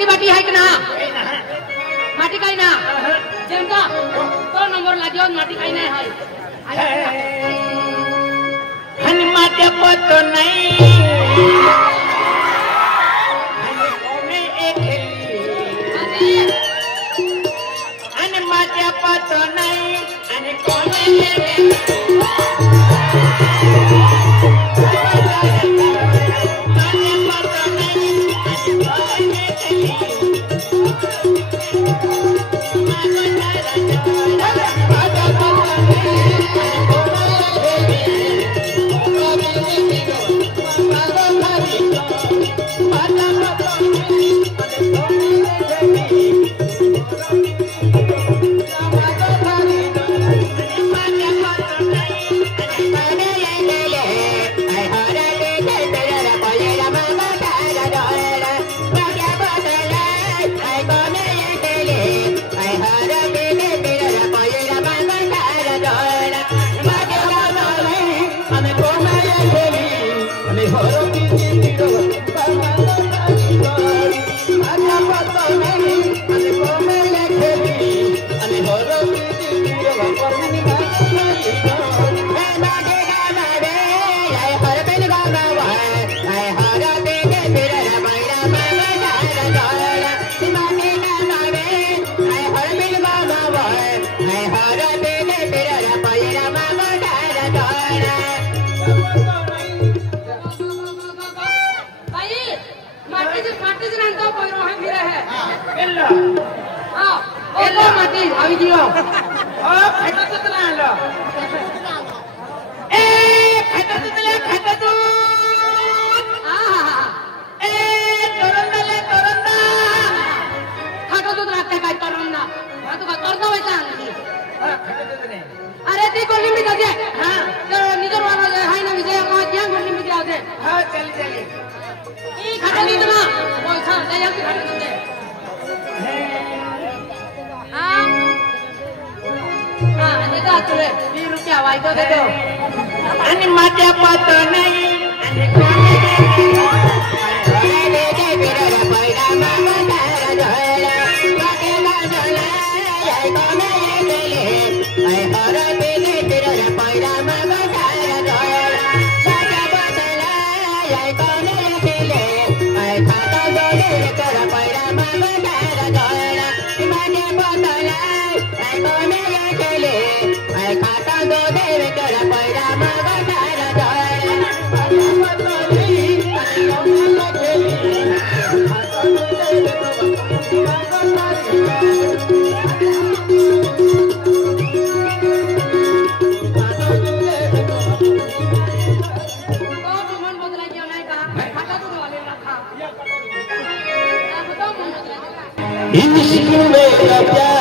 माटी बाटी है कि ना माटी काई ना जेमका तो नंबर लागियो माटी काई ना है हन माटे पतो नहीं हन कोमे एकली हन माटे पतो नहीं हन कोमे एकली अरे ती कोणी मी जाते हां तर निजर वाला हाय ना विजय मा क्या कोणी मी जाते हां चल ई खाली ना पैसा ले जाते खाली दे हां हां दे दो तुले 20 रुपया वाई दो दे दो आणि माझ्या पात नाही आणि इश्क मेरा प्यार